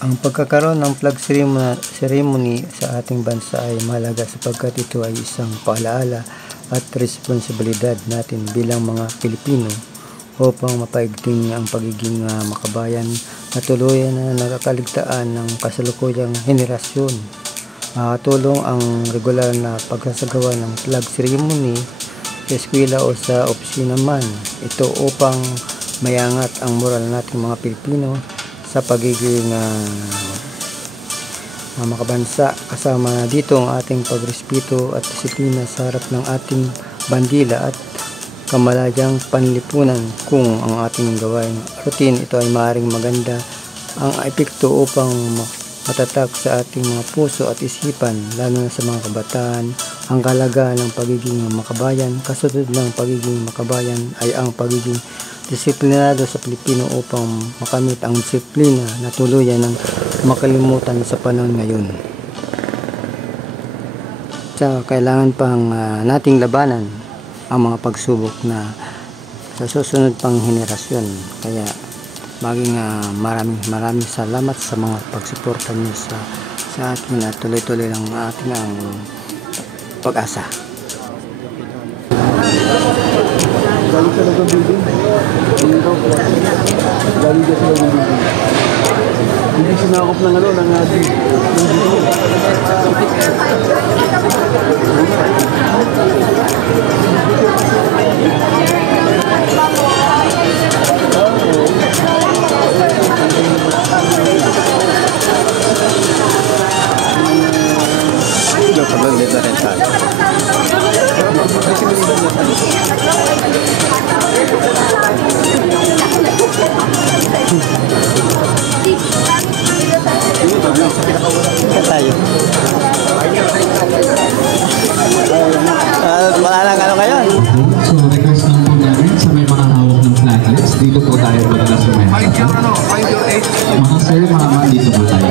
Ang pagkakaroon ng flag ceremony sa ating bansa ay mahalaga sapagkat ito ay isang paalaala at responsibilidad natin bilang mga Pilipino upang mapaigting ang pagiging makabayan na tuluyan na nakakaligtaan ng kasalukuyang henerasyon. Tulong ang regular na pagsasagawa ng flag ceremony sa eskwela o sa opisina man. Ito upang mayangat ang moral nating mga Pilipino sa pagiging makabansa, kasama na dito ang ating pagrespeto at disiplina sa harap ng ating bandila at kamalayang panlipunan. Kung ang ating gawain routine ito ay maaaring maganda ang epekto upang matatak sa ating mga puso at isipan, lalo na sa mga kabataan. Ang kahalagaan ng pagiging makabayan, kasunod ng pagiging makabayan ay ang pagiging disiplinado sa Pilipino upang makamit ang disiplina na tuluyan ng makalimutan sa panahon ngayon. Kailangan pang nating labanan ang mga pagsubok na sa susunod pang henerasyon. Kaya maging maraming salamat sa mga pagsuporta niyo sa atin at tuloy-tuloy lang ating ang pag-asa. Galing sa loob ng building. Galing sa loob ng building. Hindi sinakop ng ng ating. Tayo. Wala lang ano ngayon. So request lang po namin sa may mga hawak ng flaglets. Dito po tayo madalas sumaya. Mga sir, mga ma'am, dito po tayo.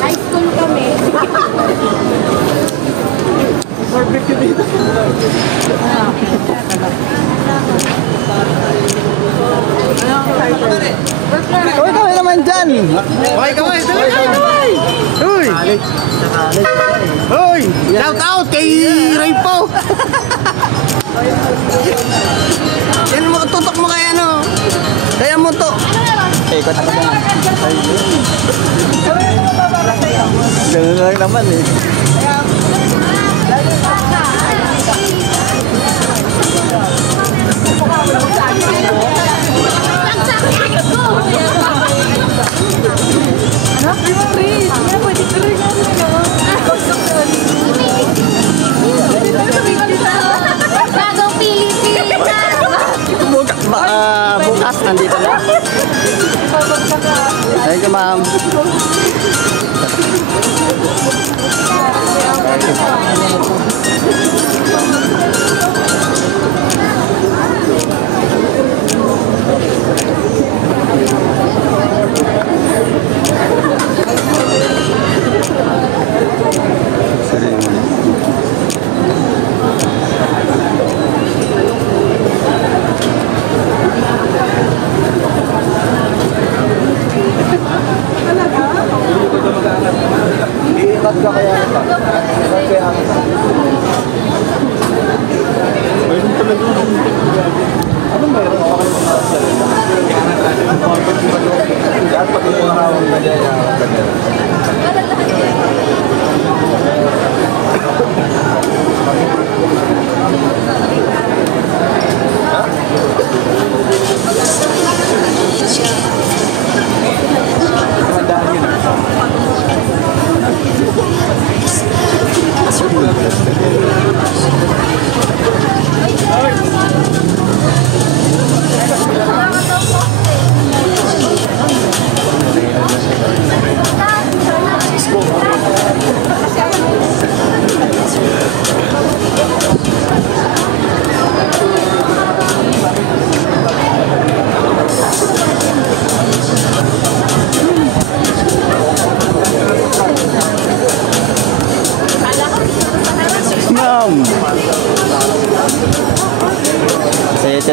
High school kami. Barbecue dito. Kaway naman dyan. Kaway! Dali! Uy! Uy! Shout out kay Raypo! Yan mo, tutok mo kay ano? Kaya mo to. Ikot ako dyan. Ganun lang naman eh. Bagong Pilipinas! Bukas nandito na. Thank you, ma'am.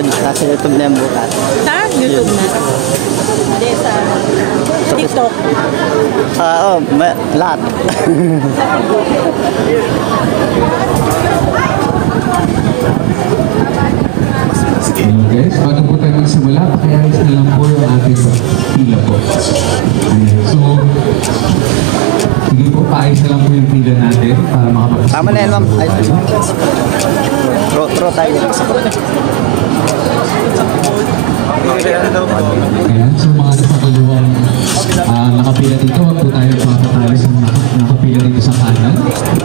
nasa YouTube na yan bukas. Sa YouTube na? Hindi, sa TikTok. Oo, lahat. Hello guys, bago po tayo magsimula, pakiayos na lang po yung ating pila po. Ayan. So, sige po, paayos na lang po yung pila natin para makapag-simula. Tama na yan, ma'am. Ay, throw tayo. Ayan, so mga nakapuluwang nakapila dito, wag po tayo papatalo sa nakapila dito sa kanan.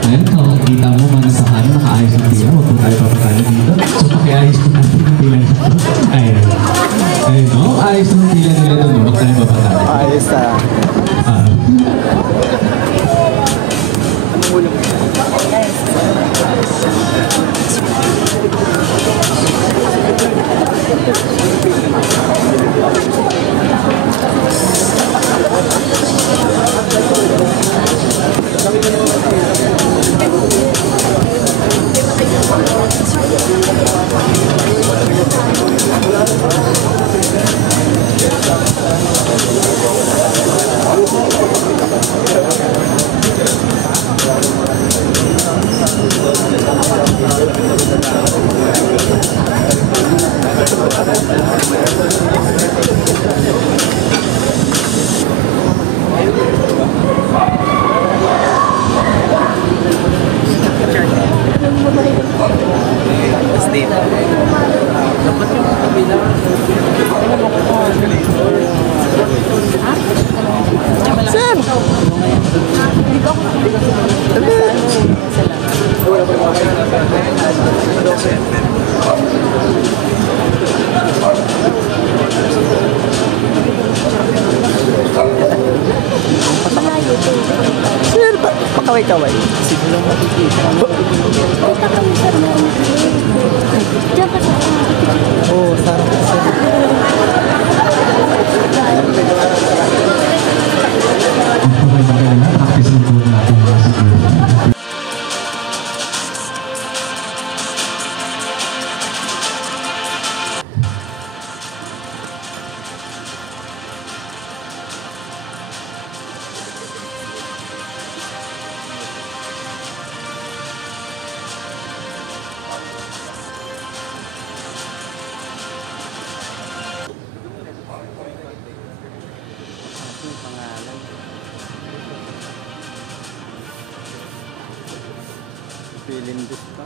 Ayan, kung kita mo mga sa kanan, nakaayos ang pila, wag po tayo papatalo dito. So pakiayos po natin yung pila dito. Ayan. Ayan, no? Ayos ang pila nila doon, wag tayo papatalo. Ayos na. Sir, pakaway-kaway. Siguro makikita. Oo, sarap. Practice na po natin mga siguro. Feeling this pa.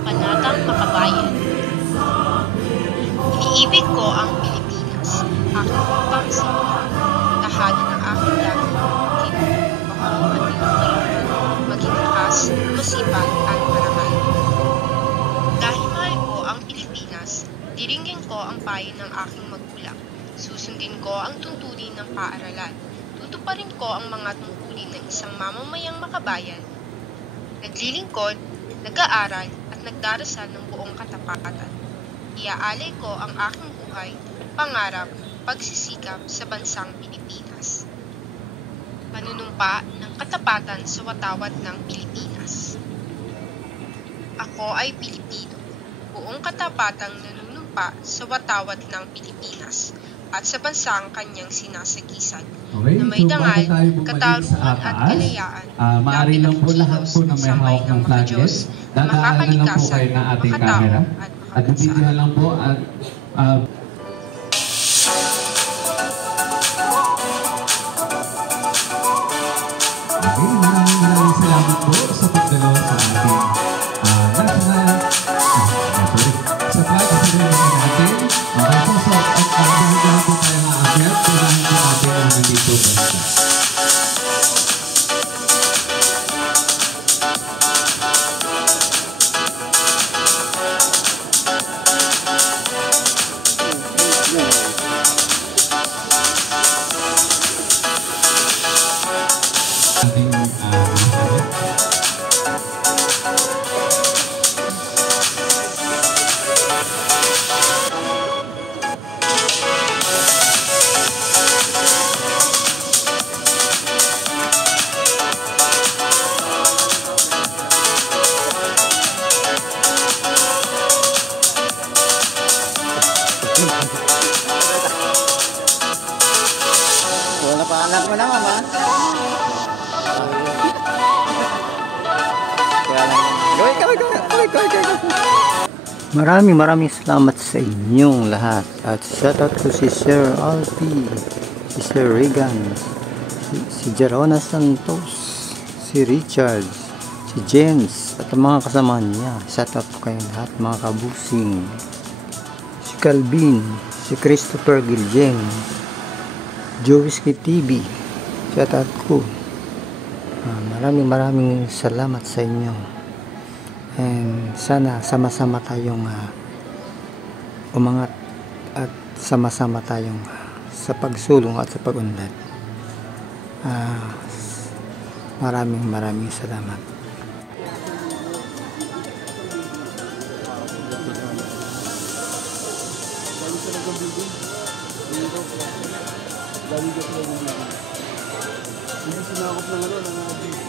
Panatang Makabayan. Iniibig ko ang Pilipinas, aking pangsimbahan, tahanan ng aking dati, kinukuha at tinutulungan, maging lakas, masipag at marangal. Dahil mahal ko ang Pilipinas, diringgin ko ang payo ng aking magulang, susundin ko ang tuntunin ng paaralan, tutuparin ko ang mga tungkulin ng isang mamamayang makabayan, naglilingkod, nag-aaral at nagdarasal ng buong katapatan. Iaalay ko ang aking buhay, pangarap, pagsisikap sa bansang Pilipinas. Panunumpa ng katapatan sa watawat ng Pilipinas. Ako ay Pilipino, buong katapatang nanunumpa sa watawat ng Pilipinas at sa bansang kanyang sinasagisan, Okay, na may so dangal, bago tayo bumalik katarungan sa at taas, kalayaan, maaari lang po lahat po na may hawak ng flaglet, dadaanan na lang po kayo ng ating camera at bibidyohan lang po at okay, maraming salamat po sa pagdalo sa ating national sa flag ceremony natin. Okay po, so dahil po tayo maakyat, tunahin po natin ang nandito basta. mo na, mama. Kaya lang. Gawin. Maraming salamat sa inyong lahat. At shoutout ko si Sir Alfie, si Sir Regan, si Jerona Santos, si Richard, si James, at ang mga kasama niya. Shoutout ko kayong lahat, mga kabusing. Si Calvin, si Christopher Giljen, Jowisky TV. Shoutout ko. Maraming salamat sa inyo. And sana sama-sama tayong umangat at sama-sama tayong sa pagsulong at sa pag-unlad. Maraming salamat. Hindi sinakop ng